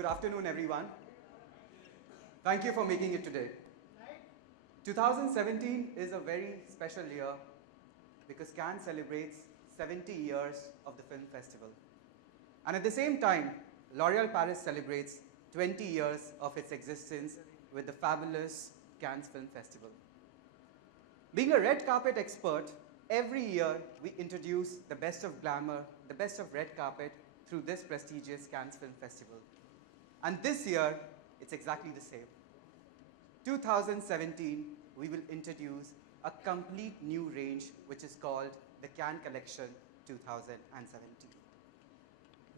Good afternoon, everyone. Thank you for making it today. 2017 is a very special year because Cannes celebrates 70 years of the film festival. And at the same time, L'Oreal Paris celebrates 20 years of its existence with the fabulous Cannes Film Festival. Being a red carpet expert, every year we introduce the best of glamour, the best of red carpet through this prestigious Cannes Film Festival. And this year, it's exactly the same. 2017, we will introduce a complete new range which is called the Cannes Collection 2017.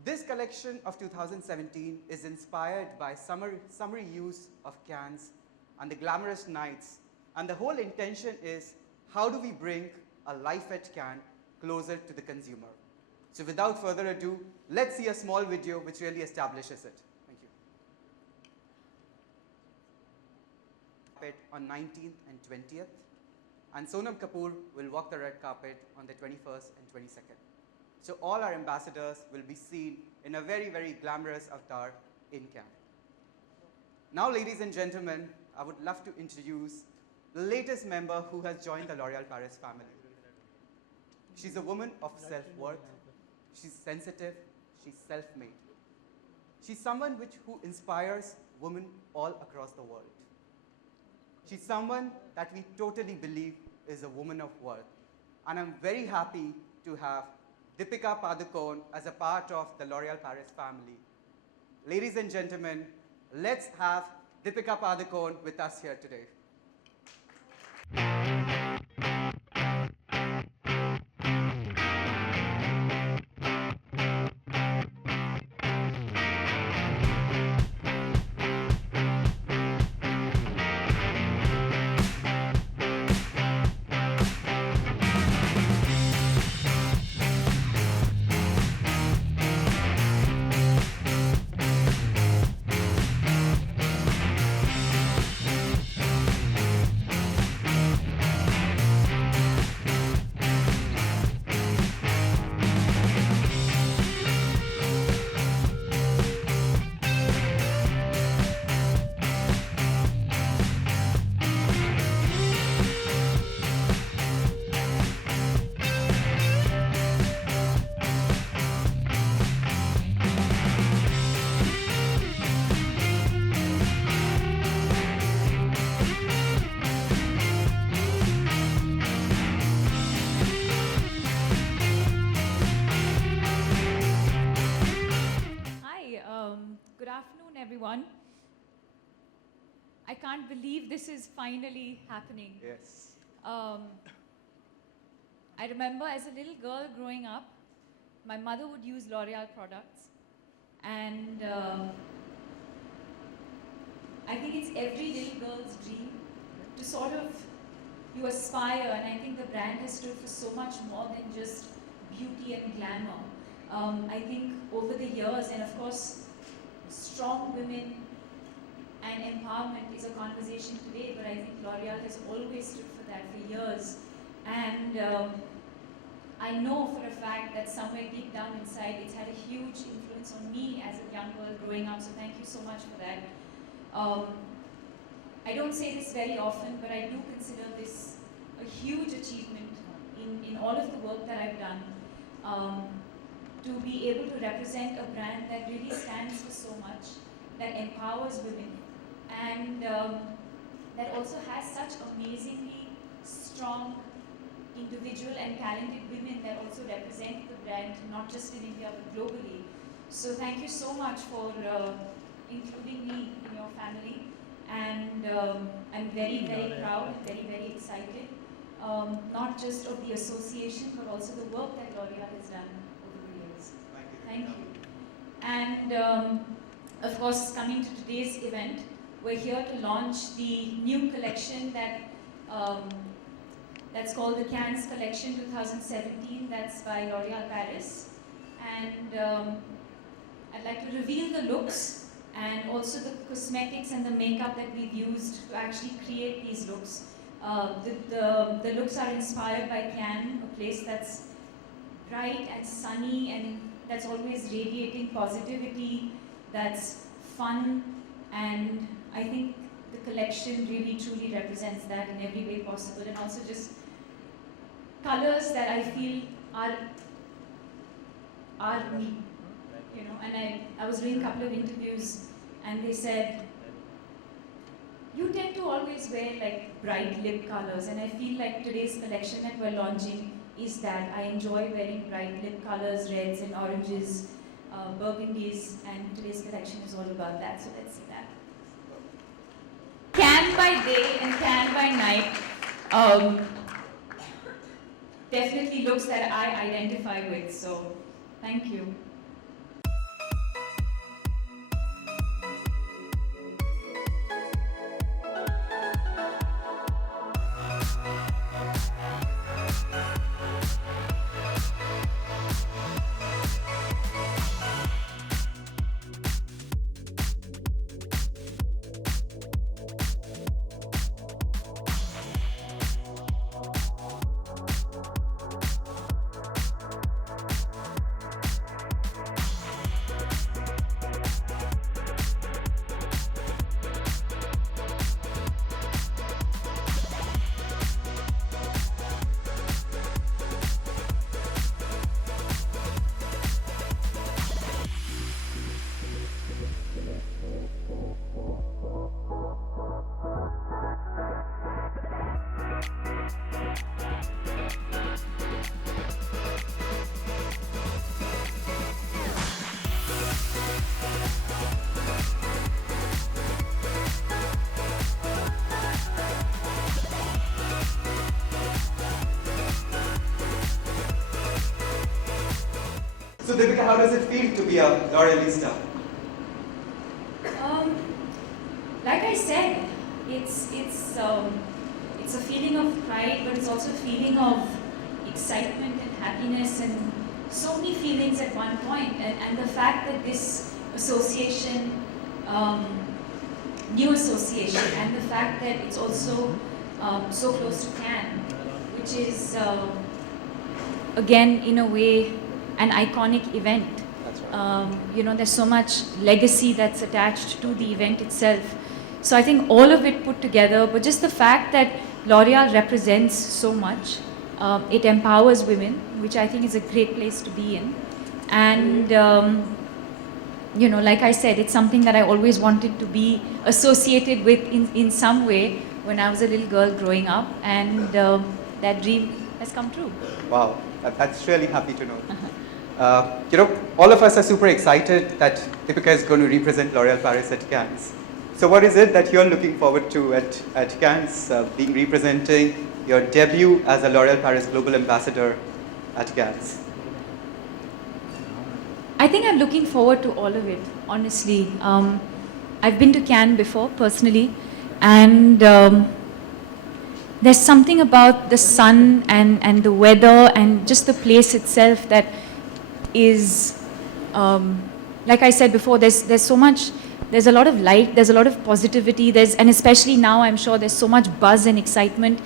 This collection of 2017 is inspired by summery use of Cannes and the glamorous nights, and the whole intention is how do we bring a life at Cannes closer to the consumer. So without further ado, let's see a small video which really establishes it. Thank you. On 19th and 20th, and Sonam Kapoor will walk the red carpet on the 21st and 22nd. So all our ambassadors will be seen in a very, very glamorous avatar in Cannes. Now, ladies and gentlemen, I would love to introduce the latest member who has joined the L'Oreal Paris family. She's a woman of self-worth. She's sensitive. She's self-made. She's someone who inspires women all across the world. She's someone that we totally believe is a woman of worth. And I'm very happy to have Deepika Padukone as a part of the L'Oreal Paris family. Ladies and gentlemen, let's have Deepika Padukone with us here today. Everyone. I can't believe this is finally happening. Yes. I remember as a little girl growing up, my mother would use L'Oreal products, and I think it's every little girl's dream to sort of, you aspire, and I think the brand has stood for so much more than just beauty and glamour. I think over the years, and of course, strong women and empowerment is a conversation today, but I think L'Oreal has always stood for that for years. And I know for a fact that somewhere deep down inside, it's had a huge influence on me as a young girl growing up, so thank you so much for that. I don't say this very often, but I do consider this a huge achievement in all of the work that I've done. To be able to represent a brand that really stands for so much, that empowers women, and that also has such amazingly strong individual and talented women that also represent the brand, not just in India, but globally. So thank you so much for including me in your family, and I'm very, very proud and very, very excited, not just of the association, but also the work that L'Oreal has done. Thank you. And of course, coming to today's event, we're here to launch the new collection that's called the Cannes Collection 2017. That's by L'Oreal Paris. And I'd like to reveal the looks and also the cosmetics and the makeup that we've used to actually create these looks. The looks are inspired by Cannes, a place that's bright and sunny and that's always radiating positivity, that's fun, and I think the collection really truly represents that in every way possible, and also just colors that I feel are me, you know. And I was doing a couple of interviews, and they said, you tend to always wear like bright lip colors, and I feel like today's collection that we're launching is that. I enjoy wearing bright lip colors, reds and oranges, burgundies, and today's collection is all about that, so let's see that. Can by day and can by night, definitely looks that I identify with, so thank you. So Deepika, how does it feel to be a Lorealista? Like I said, it's a feeling of pride, but it's also a feeling of excitement and happiness and so many feelings at one point. And the fact that this association, new association, and the fact that it's also so close to Cannes, which is again in a way an iconic event. That's right. You know, there's so much legacy that's attached to the event itself. So I think all of it put together, but just the fact that Loreal represents so much, it empowers women, which I think is a great place to be in. And, you know, like I said, it's something that I always wanted to be associated with in some way when I was a little girl growing up, and that dream has come true. Wow, that's really happy to know. You know, all of us are super excited that Deepika is going to represent L'Oréal Paris at Cannes. So what is it that you're looking forward to at Cannes, being representing your debut as a L'Oréal Paris Global Ambassador at Cannes? I think I'm looking forward to all of it, honestly. I've been to Cannes before, personally, and there's something about the sun and the weather and just the place itself that is, like I said before, there's so much, there's a lot of light, there's a lot of positivity, and especially now I'm sure there's so much buzz and excitement.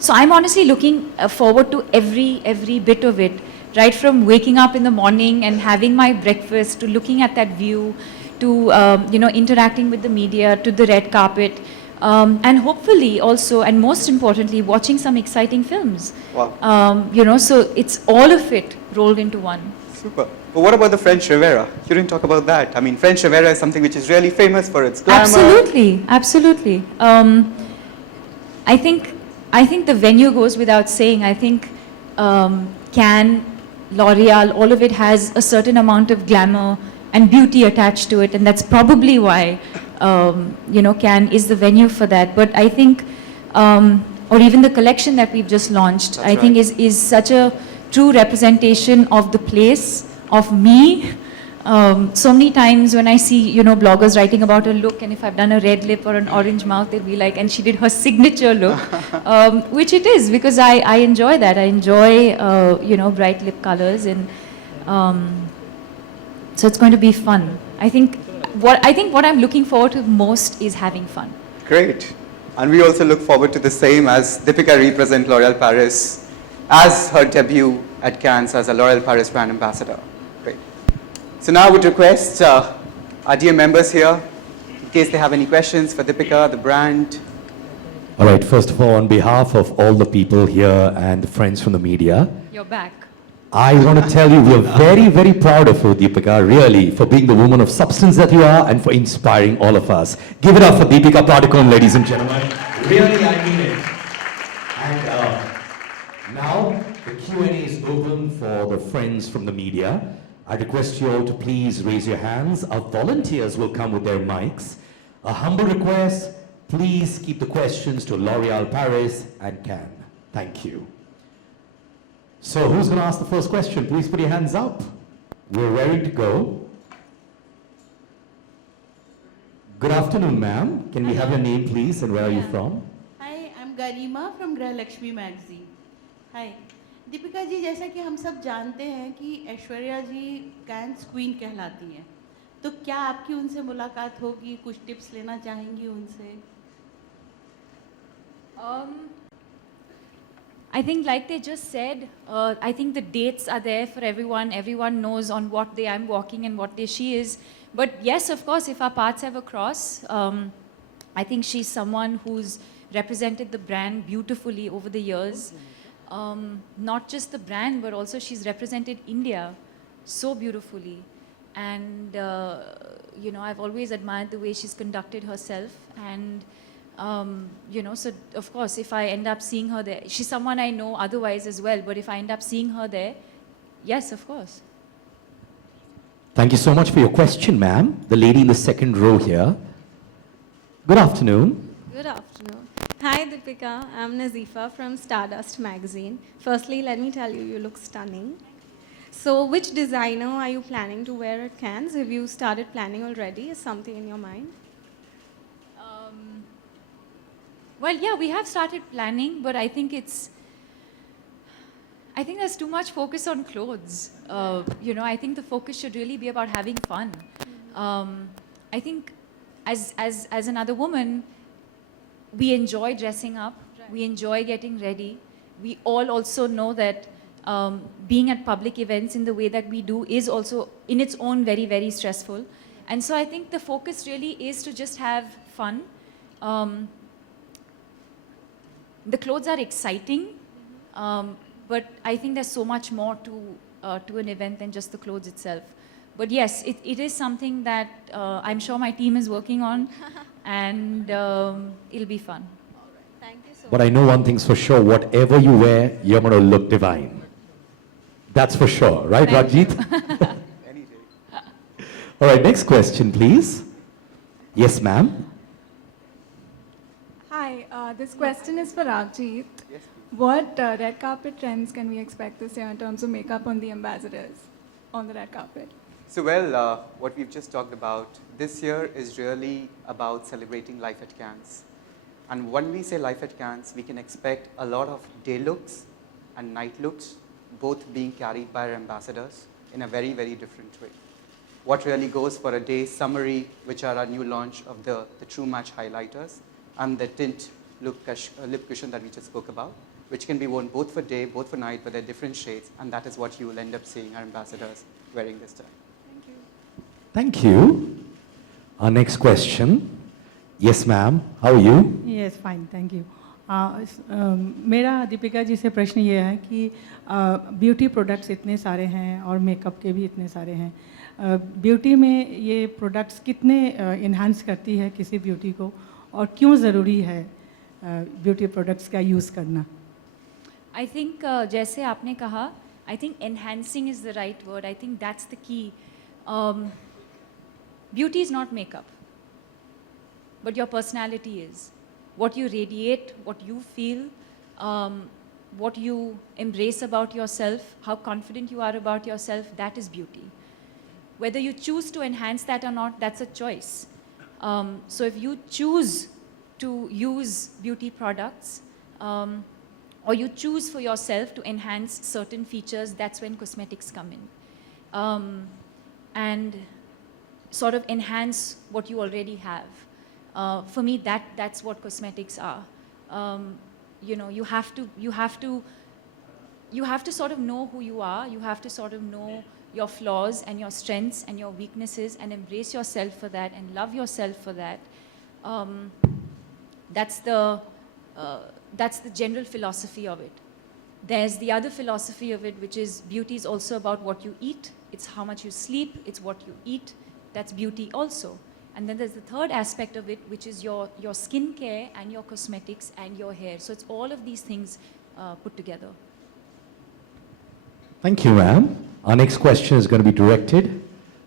So I'm honestly looking forward to every bit of it, right from waking up in the morning and having my breakfast, to looking at that view, to you know, interacting with the media, to the red carpet, and hopefully also, and most importantly, watching some exciting films. Wow. You know, so it's all of it rolled into one. Super. But what about the French Riviera? You didn't talk about that. I mean, French Riviera is something which is really famous for its glamour. Absolutely, absolutely. I think the venue goes without saying. I think Cannes, L'Oreal, all of it has a certain amount of glamour and beauty attached to it, and that's probably why you know, Cannes is the venue for that. But I think, or even the collection that we've just launched, That's I think is such a true representation of the place, of me. So many times when I see, you know, bloggers writing about a look, and if I've done a red lip or an orange mouth, they'll be like, and she did her signature look, which it is, because I enjoy that. I enjoy, you know, bright lip colors, and so it's going to be fun. I think what I'm looking forward to most is having fun. Great. And we also look forward to the same, as Deepika represents L'Oréal Paris as her debut at Cannes as a L'Oréal Paris brand ambassador. Great. So now I would request our dear members here case they have any questions for Deepika, the brand. All right, first of all, on behalf of all the people here and the friends from the media, You're back. I want to tell you we are very, very proud of you, Deepika, really, for being the woman of substance that you are and for inspiring all of us. Give it up for Deepika Padukone, ladies and gentlemen. Really, I mean it. And now the Q&A is open for the friends from the media. I request you all to please raise your hands. Our volunteers will come with their mics. A humble request, please keep the questions to L'Oreal Paris and Cannes. Thank you. So who's going to ask the first question? Please put your hands up. We're ready to go. Good afternoon, ma'am. Can we have your name, please, and where are you from? Hi, I'm Garima from Grah Lakshmi magazine. Hi. Deepika ji, जैसा कि हम सब जानते हैं कि ऐश्वर्या जी cans queen कहलाती हैं, तो क्या आपकी उनसे मुलाकात होगी? कुछ टिप्स लेना चाहेंगी उनसे? I think like they just said, I think the dates are there for everyone. Everyone knows on what day I'm walking and what day she is. But yes, of course, if our paths ever cross, I think she's someone who's represented the brand beautifully over the years. Not just the brand, but also she's represented India so beautifully. And, you know, I've always admired the way she's conducted herself. And, you know, so of course, if I end up seeing her there, she's someone I know otherwise as well, but if I end up seeing her there, yes, of course. Thank you so much for your question, ma'am. The lady in the second row here. Good afternoon. Good afternoon. Hi, Deepika. I'm Nazifa from Stardust magazine. Firstly, let me tell you, you look stunning. So, which designer are you planning to wear at Cannes? Have you started planning already? Is something in your mind? Well, yeah, we have started planning, but I think there's too much focus on clothes. You know, I think the focus should really be about having fun. I think as another woman, we enjoy dressing up. Right. We enjoy getting ready. We all also know that being at public events in the way that we do is also in its own very, very stressful. And so I think the focus really is to just have fun. The clothes are exciting, but I think there's so much more to an event than just the clothes itself. But yes, it is something that I'm sure my team is working on, and it'll be fun. All right. Thank you so much. But I know one thing's for sure, whatever you wear, you're going to look divine. That's for sure, right, Thank Rajit? Any day. All right, next question, please. Yes, ma'am. Hi, this question is for Rajit. Yes. What red carpet trends can we expect this year in terms of makeup on the ambassadors on the red carpet? So, well, what we've just talked about this year is really about celebrating life at Cannes. And when we say life at Cannes, we can expect a lot of day looks and night looks, both being carried by our ambassadors in a very, very different way. What really goes for a day summary, which are our new launch of the True Match highlighters and the tint lip cushion that we just spoke about, which can be worn both for day, both for night, but they're different shades, and that is what you will end up seeing our ambassadors wearing this time. Thank you. Our next question. Yes, ma'am. How are you? Yes, fine, thank you. मेरा दीपिका जी से प्रश्न ये है कि beauty products इतने सारे हैं और मेकअप के भी इतने सारे हैं, ब्यूटी में ये प्रोडक्ट्स कितने इन्हांस करती है किसी ब्यूटी को और क्यों ज़रूरी है ब्यूटी प्रोडक्ट्स का यूज़ करना? I think जैसे आपने कहा, I think enhancing is the right word. I think that's the key. Beauty is not makeup, but your personality is. What you radiate, what you feel, what you embrace about yourself, how confident you are about yourself, that is beauty. Whether you choose to enhance that or not, that's a choice. So if you choose to use beauty products, or you choose for yourself to enhance certain features, that's when cosmetics come in. And sort of enhance what you already have. For me, that's what cosmetics are. You know, you have to sort of know who you are. You have to sort of know your flaws and your strengths and your weaknesses and embrace yourself for that and love yourself for that. That's the general philosophy of it. There's the other philosophy of it, which is beauty is also about what you eat. It's how much you sleep. It's what you eat. That's beauty also. And then there's the third aspect of it, which is your skin care and your cosmetics and your hair. So it's all of these things put together. Thank you, ma'am. Our next question is going to be directed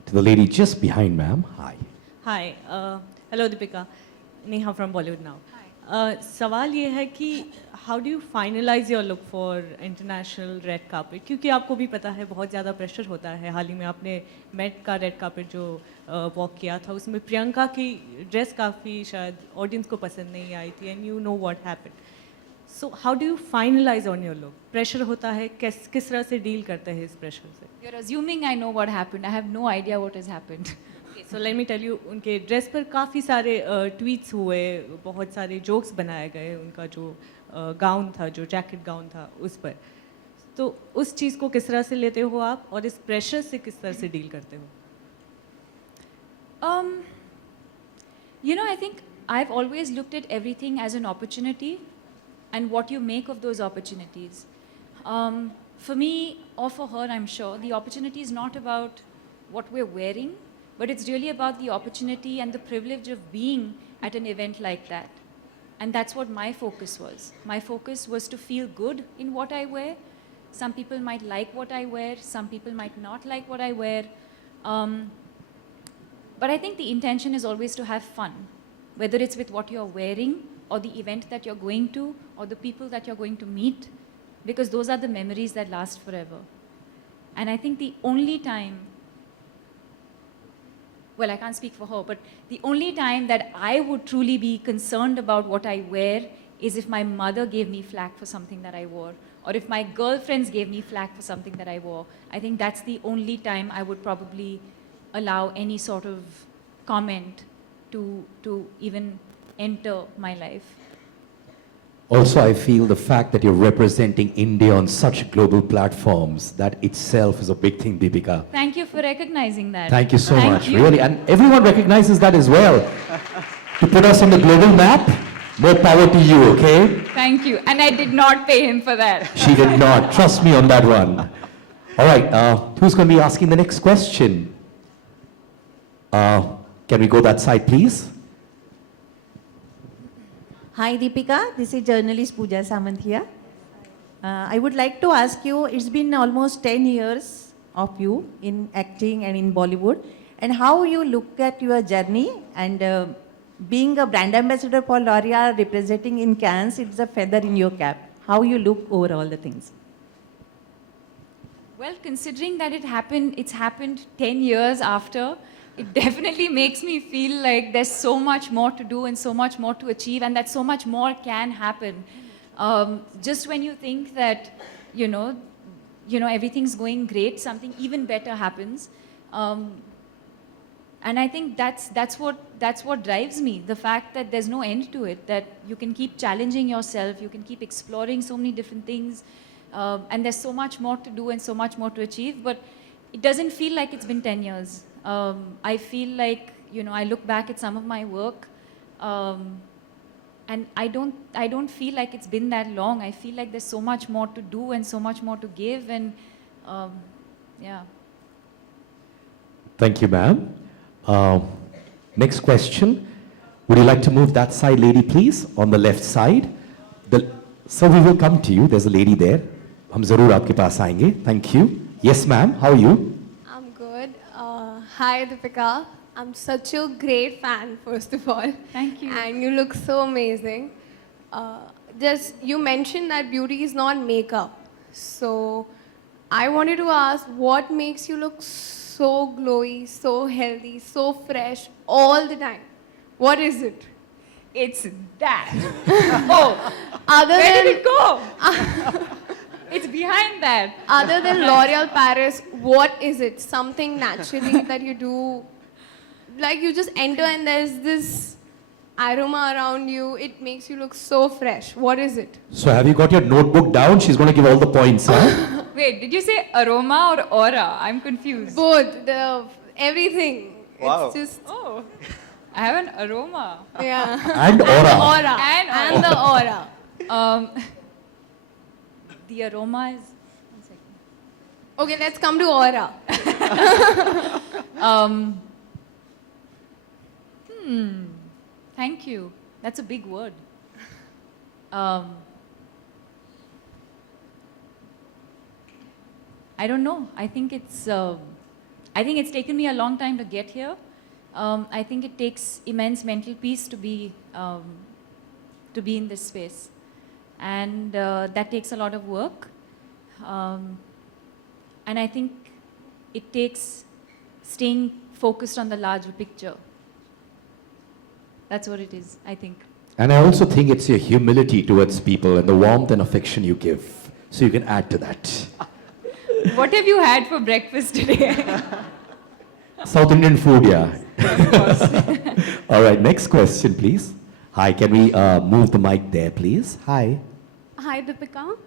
to the lady just behind, ma'am. Hi. Hi. Hello, Deepika. Neha from Bollywood now. सवाल ये है कि how do you finalise your look for international red carpet, क्योंकि आपको भी पता है बहुत ज़्यादा प्रेशर होता है. हाल ही में आपने मेट का रेड कार्पेट जो वॉक किया था उसमें प्रियंका की ड्रेस काफ़ी शायद ऑडियंस को पसंद नहीं आई थी and you know what happened. So how do you finalise on your look? Pressure होता है, किस तरह से डील करते हैं इस प्रेशर से? You're assuming I know what happened. I have no idea what has happened. So let me tell you, उनके ड्रेस पर काफ़ी सारे ट्वीट्स हुए, बहुत सारे जोक्स बनाए गए, उनका जो गाउन था, जो जैकेट गाउन था उस पर. तो उस चीज़ को किस तरह से लेते हो आप और इस प्रेशर से किस तरह से डील करते हो? You know, I think I've always looked at everything as an opportunity and what you make of those opportunities. For me, or for her, I'm sure, the opportunity is not about what we're wearing, but it's really about the opportunity and the privilege of being at an event like that. And that's what my focus was. My focus was to feel good in what I wear. Some people might like what I wear, some people might not like what I wear. But I think the intention is always to have fun, whether it's with what you're wearing or the event that you're going to or the people that you're going to meet, because those are the memories that last forever. And I think the only time, well, I can't speak for her, but the only time that I would truly be concerned about what I wear is if my mother gave me flack for something that I wore, or if my girlfriends gave me flack for something that I wore. I think that's the only time I would probably allow any sort of comment to even enter my life. Also, I feel the fact that you're representing India on such global platforms, that itself is a big thing, Deepika. Thank you for recognizing that. Thank you so Thank much, you. really. And everyone recognizes that as well. To put us on the global map, more power to you, okay? Thank you. And I did not pay him for that. She did not. Trust me on that one. All right, who's going to be asking the next question? Can we go that side, please? Hi Deepika, this is journalist Pooja Samant here. I would like to ask you, it's been almost 10 years of you in acting and in Bollywood, and how you look at your journey, and being a brand ambassador for Loreal, representing in Cannes, it's a feather in your cap. How you look over all the things? Well, considering that it's happened 10 years after, it definitely makes me feel like there's so much more to do and so much more to achieve, and that so much more can happen. Just when you think that, you know, everything's going great, something even better happens. And I think that's what drives me, the fact that there's no end to it, that you can keep challenging yourself, you can keep exploring so many different things, and there's so much more to do and so much more to achieve, but it doesn't feel like it's been 10 years. I feel like, I look back at some of my work, and I don't feel like it's been that long. I feel like there's so much more to do and so much more to give, and yeah. Thank you, ma'am. Next question. Would you like to move that side, lady, please, on the left side? So we will come to you. There's a lady there. हम जरूर आपके पास आएंगे. Thank you. Yes, ma'am. How are you? I'm good. Hi, Deepika. I'm such a great fan, first of all. Thank you. And you look so amazing. You mentioned that beauty is not makeup. So I wanted to ask, what makes you look so glowy, so healthy, so fresh all the time? What is it? It's that. Oh, where did it go? It's behind that. Other than L'Oreal Paris, what is it? Something naturally that you do? Like you just enter and there's this aroma around you. It makes you look so fresh. What is it? So have you got your notebook down? She's going to give all the points, huh? Wait, did you say aroma or aura? I'm confused. Both, everything. Wow. It's just, Oh, I have an aroma. yeah. And aura. Aura. And the aura. Um, the aroma is. One second. Okay, let's come to aura. Thank you. That's a big word. I don't know. I think it's taken me a long time to get here. I think it takes immense mental peace to be in this space, and that takes a lot of work. And I think it takes staying focused on the larger picture. That's what it is, I think. And I also think it's your humility towards people and the warmth and affection you give. So you can add to that. What have you had for breakfast today? South Indian food, yeah. All right, next question, please. Hi, can we move the mic there, please? Hi. Hi, Deepika.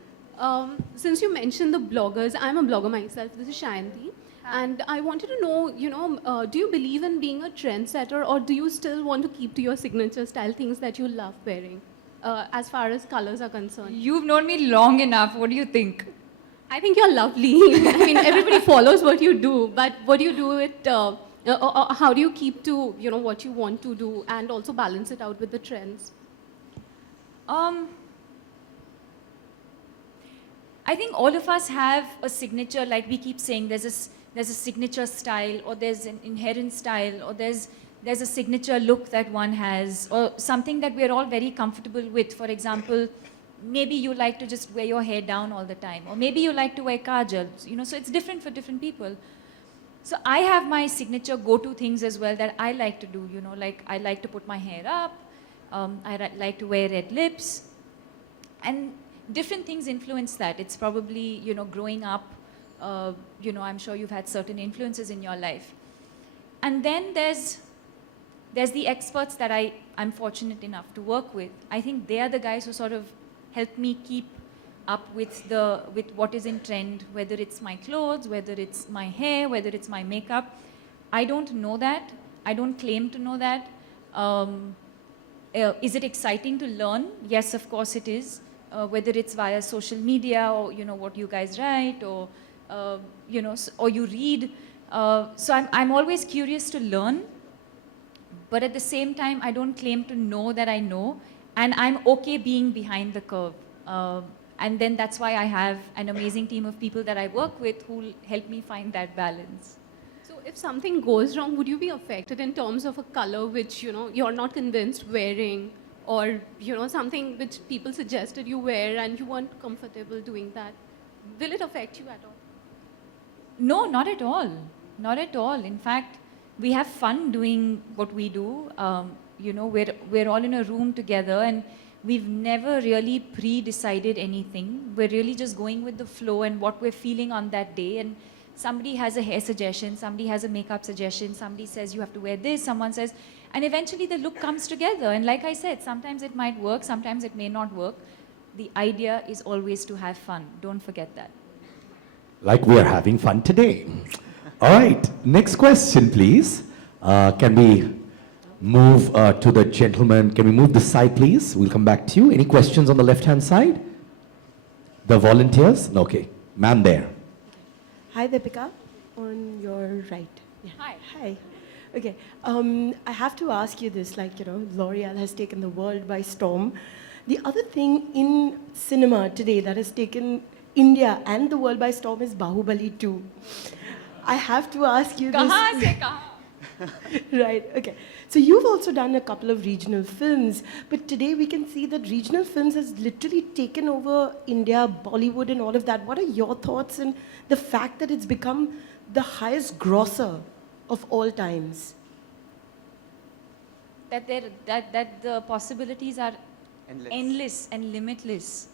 Since you mentioned the bloggers, I'm a blogger myself. This is Shayanti. And I wanted to know, do you believe in being a trendsetter, or do you still want to keep to your signature style, things that you love wearing, as far as colors are concerned? You've known me long enough. What do you think? I think you're lovely. I mean, everybody follows what you do, but what do you do it, how do you keep to, what you want to do and also balance it out with the trends? I think all of us have a signature, like we keep saying, there's a signature style, or there's an inherent style, or there's a signature look that one has, or something that we're all very comfortable with. For example, maybe you like to just wear your hair down all the time, or maybe you like to wear kajal, so it's different for different people. So I have my signature go-to things as well that I like to do, like I like to put my hair up, I like to wear red lips, and different things influence that. It's probably, growing up, I'm sure you've had certain influences in your life. And then there's the experts that I'm fortunate enough to work with. I think they are the guys who sort of help me keep up with what is in trend, whether it's my clothes, whether it's my hair, whether it's my makeup. I don't know that. I don't claim to know that. Is it exciting to learn? Yes, of course it is. Whether it's via social media, or what you guys write, or or you read. So I'm always curious to learn, but at the same time, I don't claim to know that I know, and I'm okay being behind the curve. And then that's why I have an amazing team of people that I work with who help me find that balance. So if something goes wrong, would you be affected in terms of a color which, you're not convinced wearing, or, something which people suggested you wear and you weren't comfortable doing that? Will it affect you at all? No, not at all. Not at all. In fact, we have fun doing what we do. We're all in a room together, and we've never really pre-decided anything. We're really just going with the flow and what we're feeling on that day. And somebody has a hair suggestion, somebody has a makeup suggestion, somebody says you have to wear this, someone says, and eventually the look comes together. And like I said, sometimes it might work, sometimes it may not work. The idea is always to have fun. Don't forget that. Like we are having fun today. All right, next question, please. Can we move to the gentleman? Can we move this side, please? We'll come back to you. Any questions on the left-hand side? The volunteers? Okay, ma'am there. Hi, Deepika. On your right. Yeah. Hi. Hi. Okay. I have to ask you this, L'Oreal has taken the world by storm. The other thing in cinema today that has taken India and the world by storm is Bahubali 2. I have to ask you this. Kahan se kahan? Right, okay. So you've also done a couple of regional films, but today we can see that regional films has literally taken over India, Bollywood and all of that. What are your thoughts on the fact that it's become the highest grosser of all times? That the possibilities are endless and limitless.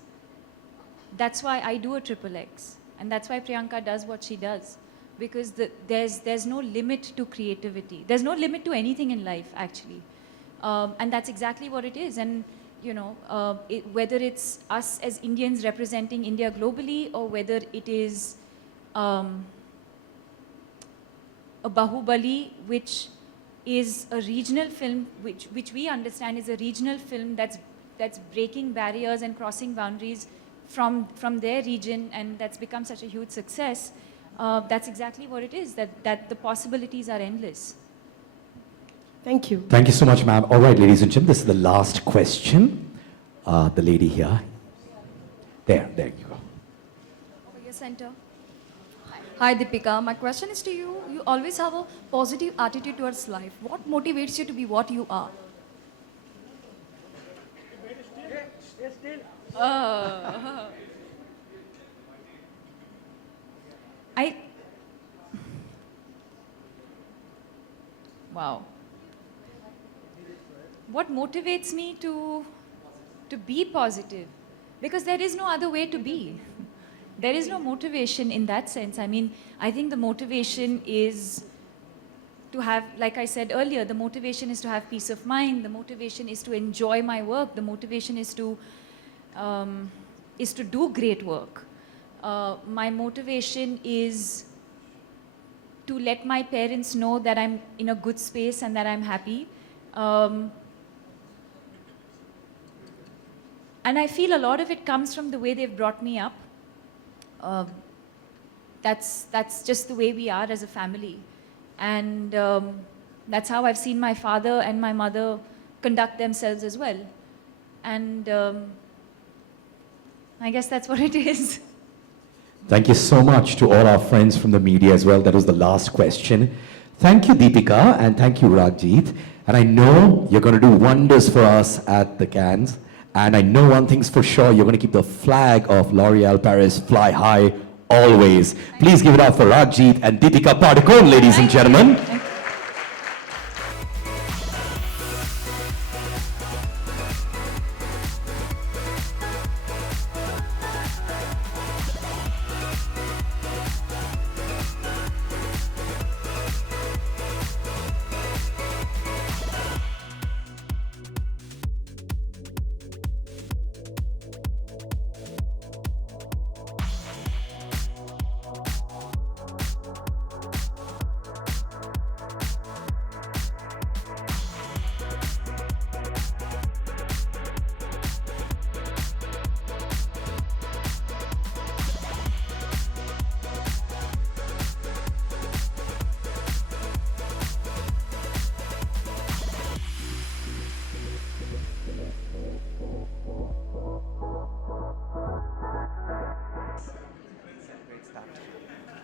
That's why I do a XXX, and that's why Priyanka does what she does. Because there's no limit to creativity. There's no limit to anything in life, actually. And that's exactly what it is. And, whether it's us as Indians representing India globally, or whether it is a Bahubali, which is a regional film, which we understand is a regional film that's breaking barriers and crossing boundaries from their region, and that's become such a huge success. That's exactly what it is, that the possibilities are endless. Thank you. Thank you so much, ma'am. All right, ladies and gentlemen, this is the last question. The lady here. There you go. Over your center. Hi, Deepika. My question is to you. You always have a positive attitude towards life. What motivates you to be what you are? Wow. What motivates me to be positive? Because there is no other way to be. There is no motivation in that sense. I mean, I think the motivation is to have, like I said earlier, the motivation is to have peace of mind. The motivation is to enjoy my work. The motivation is to do great work. My motivation is to let my parents know that I'm in a good space and that I'm happy. And I feel a lot of it comes from the way they've brought me up. That's just the way we are as a family. And that's how I've seen my father and my mother conduct themselves as well. And I guess that's what it is. Thank you so much to all our friends from the media as well. That was the last question. Thank you, Deepika, and thank you, Rajit. And I know you're going to do wonders for us at the Cannes. And I know one thing's for sure, you're going to keep the flag of L'Oreal Paris fly high always. Please give it up for Rajit and Deepika Padukone, ladies and gentlemen.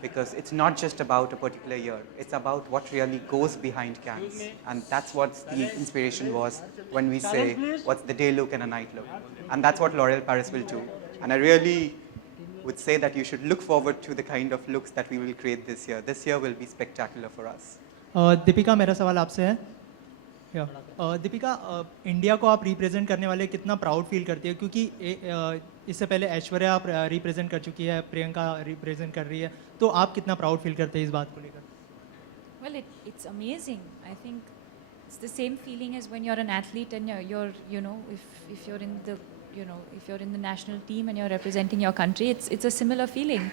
Because it's not just about a particular year, it's about what really goes behind Cannes. And that's what the inspiration was when we say, what's the day look and a night look? And that's what L'Oreal Paris will do. And I really would say that you should look forward to the kind of looks that we will create this year. This year will be spectacular for us. Deepika, मेरा सवाल आपसे है। Deepika, India को आप represent करने वाले कितना proud feel करती है, क्योंकि इससे पहले ऐश्वर्या आप रिप्रेजेंट कर चुकी है, प्रियंका रिप्रेजेंट कर रही है, तो आप कितना प्राउड फील करते हैं इस बात को लेकर? Well, it's amazing. I think it's the same feeling as when you're an athlete and you're if you're in the if you're in the national team and you're representing your country, it's a similar feeling.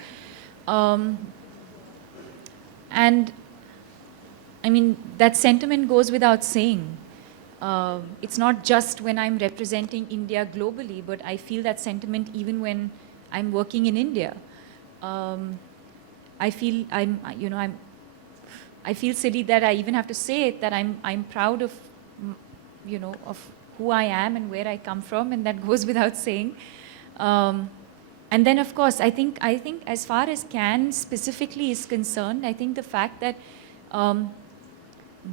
And I mean, that sentiment goes without saying. It's not just when I'm representing India globally, but I feel that sentiment even when I'm working in India. I feel I feel silly that I even have to say it, that I'm proud of of who I am and where I come from, and that goes without saying. And then of course I think as far as Cannes specifically is concerned, I think the fact that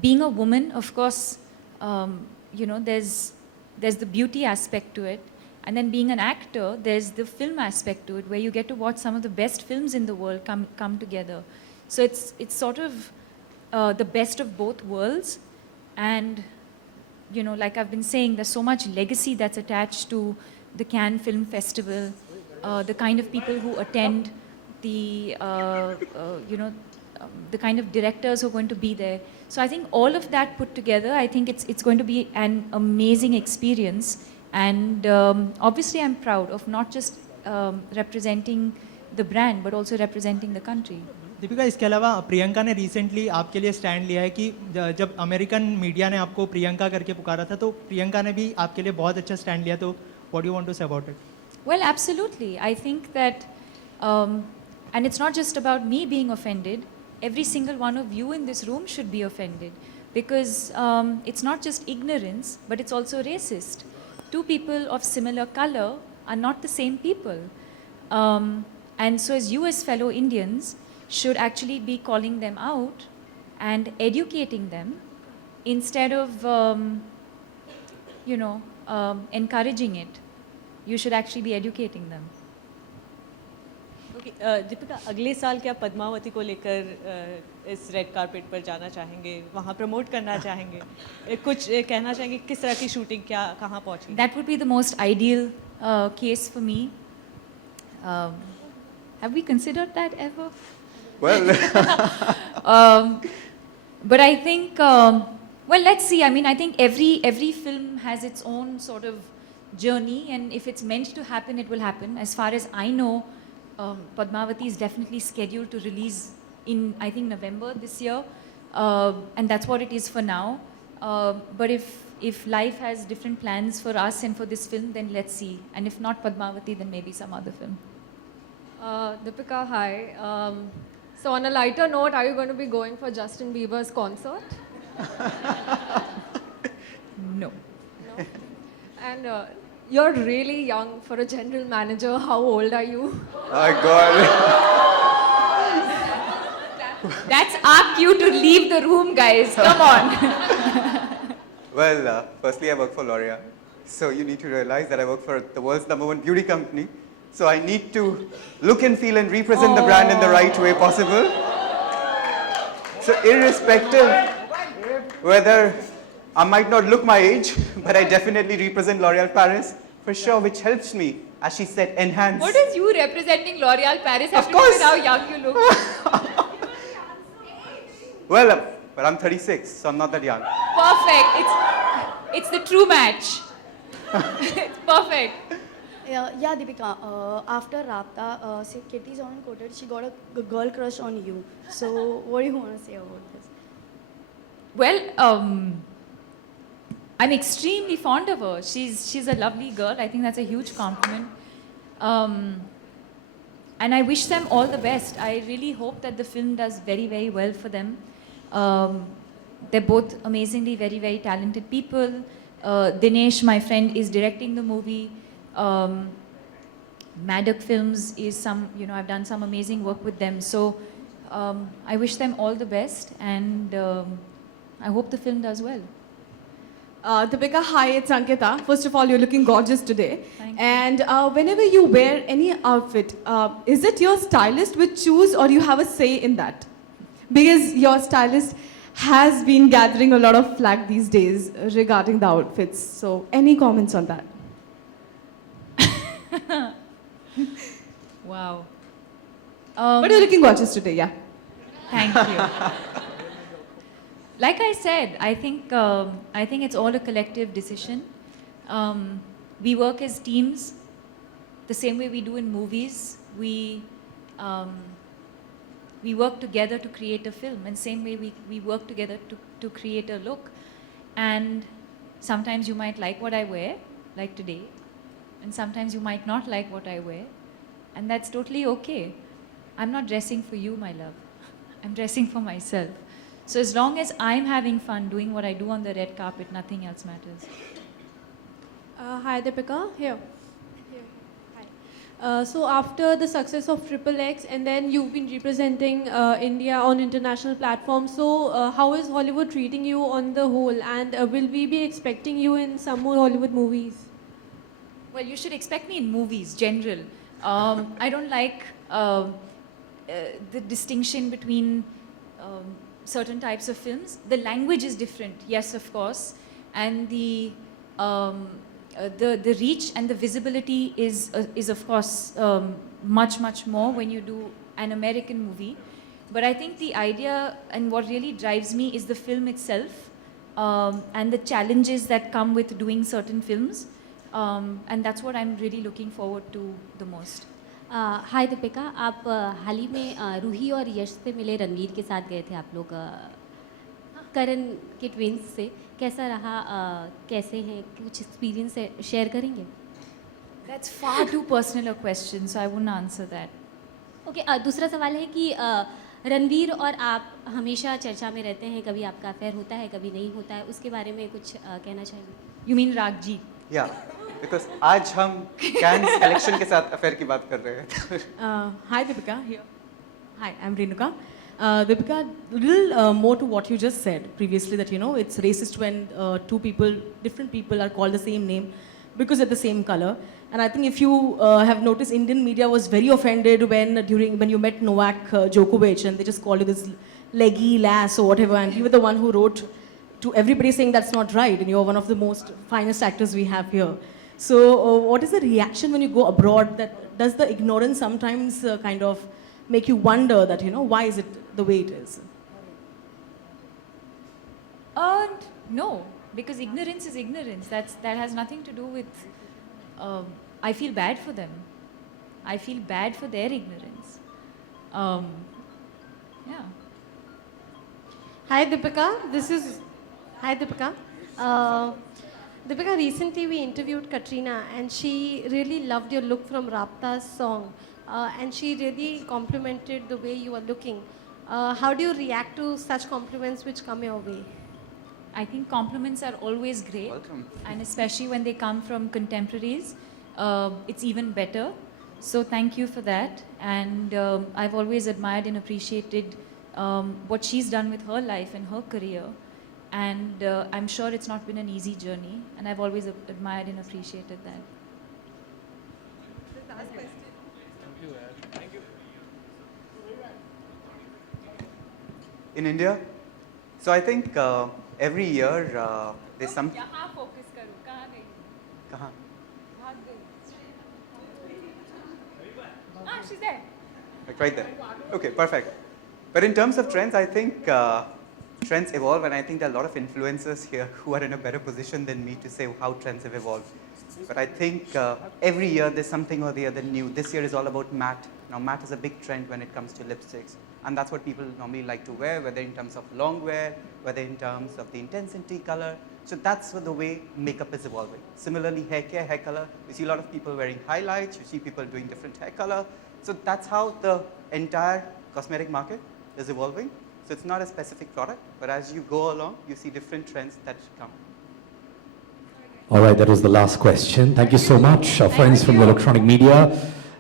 being a woman, of course, there's the beauty aspect to it, and then being an actor, there's the film aspect to it, where you get to watch some of the best films in the world come together. So it's sort of the best of both worlds, and like I've been saying, there's so much legacy that's attached to the Cannes Film Festival, the kind of people who attend, the kind of directors who are going to be there. So I think all of that put together, I think it's going to be an amazing experience. And obviously I'm proud of not just representing the brand but also representing the country. Deepika, इसके अलावा प्रियंका ने recently आपके लिए stand लिया है कि जब American media ने आपको प्रियंका करके पुकारा था तो प्रियंका ने भी आपके लिए बहुत अच्छा स्टैंड लिया, तो what do you want to say about it? Well, absolutely. I think that, and it's not just about me being offended, every single one of you in this room should be offended because it's not just ignorance, but it's also racist. Two people of similar color are not the same people. And so as you as fellow Indians should actually be calling them out and educating them instead of, encouraging it. You should actually be educating them. Okay, Deepika, अगले साल क्या पद्मावती को लेकर इस red carpet पर जाना चाहेंगे, वहाँ प्रमोट करना चाहेंगे, कुछ कहना चाहेंगे, किस तरह की शूटिंग क्या कहाँ पहुँची? That would be the most ideal case for me. Have we considered that ever? Well, but I think, let's see. I mean, I think every film has its own sort of journey, and if it's meant to happen, it will happen. As far as I know, Padmavati is definitely scheduled to release in, I think, November this year, and that's what it is for now. But if life has different plans for us and for this film, then let's see. And if not Padmavati, then maybe some other film. Deepika, hi. So on a lighter note, are you going to be going for Justin Bieber's concert? No. No? And you're really young for a general manager. How old are you? My God. That's our cue to leave the room, guys. Come on. Well, firstly, I work for Loreal. So you need to realize that I work for the world's #1 beauty company. So I need to look and feel and represent the brand in the right way possible. So irrespective whether I might not look my age, but I definitely represent L'Oreal Paris for sure, which helps me, as she said, enhance. What does you representing L'Oreal Paris have Of to do with course. how young you look? Well, but I'm 36, so I'm not that young. Perfect. It's the true match. It's perfect. Yeah, Deepika, after Rapta, say Kitty's on quoted, she got a girl crush on you. So what do you want to say about this? Well, I'm extremely fond of her. She's a lovely girl. I think that's a huge compliment. And I wish them all the best. I really hope that the film does very, very well for them. They're both amazingly very, very talented people. Dinesh, my friend, is directing the movie. Maddock Films is I've done some amazing work with them. So I wish them all the best, and I hope the film does well. Deepika, hi, it's Ankita. First of all, you're looking gorgeous today. Thank you. And whenever you wear any outfit, is it your stylist which choose, or you have a say in that? Because your stylist has been gathering a lot of flack these days regarding the outfits. So any comments on that? Wow. But you're looking gorgeous today, yeah. Thank you. Like I said, I think it's all a collective decision. We work as teams, the same way we do in movies. We work together to create a film, and same way we work together to create a look. And sometimes you might like what I wear, like today, and sometimes you might not like what I wear, and that's totally okay. I'm not dressing for you, my love. I'm dressing for myself. So as long as I'm having fun doing what I do on the red carpet, nothing else matters. Hi, Deepika. Here. Hi. So after the success of XXX, and then you've been representing India on international platforms, so how is Hollywood treating you on the whole, and will we be expecting you in some more Hollywood movies? Well, you should expect me in movies, general. I don't like the distinction between certain types of films. The language is different, yes, of course, and the reach and the visibility is of course much more when you do an American movie. But I think the idea and what really drives me is the film itself, and the challenges that come with doing certain films. And that's what I'm really looking forward to the most. हाय दीपिका, आप हाल ही में रूही और यश से मिले, रणवीर के साथ गए थे आप लोग करण के ट्विंस से, कैसा रहा, कैसे हैं, कुछ एक्सपीरियंस शेयर करेंगे? That's far too personal a question, so I wouldn't answer that. Okay, दूसरा सवाल है कि रणवीर और आप हमेशा चर्चा में रहते हैं, कभी आपका अफेयर होता है, कभी नहीं होता है, उसके बारे में कुछ कहना चाहेंगे? You mean Ragji? Yeah, because आज हम Cannes collection के साथ affair की बात कर रहे हैं. Hi Deepika, here. Hi, I'm Renuka. Deepika, a little more to what you just said previously, that it's racist when different people are called the same name because they're the same color. And I think if you have noticed, Indian media was very offended when you met Novak Djokovic and they just called you this leggy lass or whatever, and you were the one who wrote to everybody saying that's not right, and you're one of the most finest actors we have here. So what is the reaction when you go abroad? Does the ignorance sometimes kind of make you wonder that, why is it the way it is? No, because ignorance is ignorance. That has nothing to do with... I feel bad for them. I feel bad for their ignorance. Yeah. Hi Deepika, Hi Deepika. Deepika, recently we interviewed Katrina and she really loved your look from Rapta's song. And she really complimented the way you are looking. How do you react to such compliments which come your way? I think compliments are always great. Welcome. And especially when they come from contemporaries, it's even better. So thank you for that. And I've always admired and appreciated what she's done with her life and her career. And I'm sure it's not been an easy journey. And I've always admired and appreciated that. In India, so I think every year there's some. कहाँ? She's there. Like right there. Okay, perfect. But in terms of trends, I think trends evolve, and I think there are a lot of influencers here who are in a better position than me to say how trends have evolved. But I think every year there's something or the other new. This year is all about matte. Now matte is a big trend when it comes to lipsticks. And that's what people normally like to wear, whether in terms of long wear, whether in terms of the intensity, color. So that's the way makeup is evolving. Similarly, hair care, hair color. You see a lot of people wearing highlights. You see people doing different hair color. So that's how the entire cosmetic market is evolving. So it's not a specific product, but as you go along, you see different trends that come. All right, that was the last question. Thank you so much, our friends from the electronic media.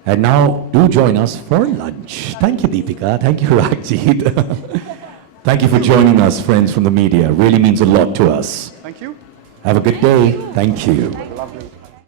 And now, do join us for lunch. Thank you, Deepika. Thank you, Ragjit. Thank you for joining us, friends from the media. Really means a lot to us. Thank you. Have a good day. Thank you.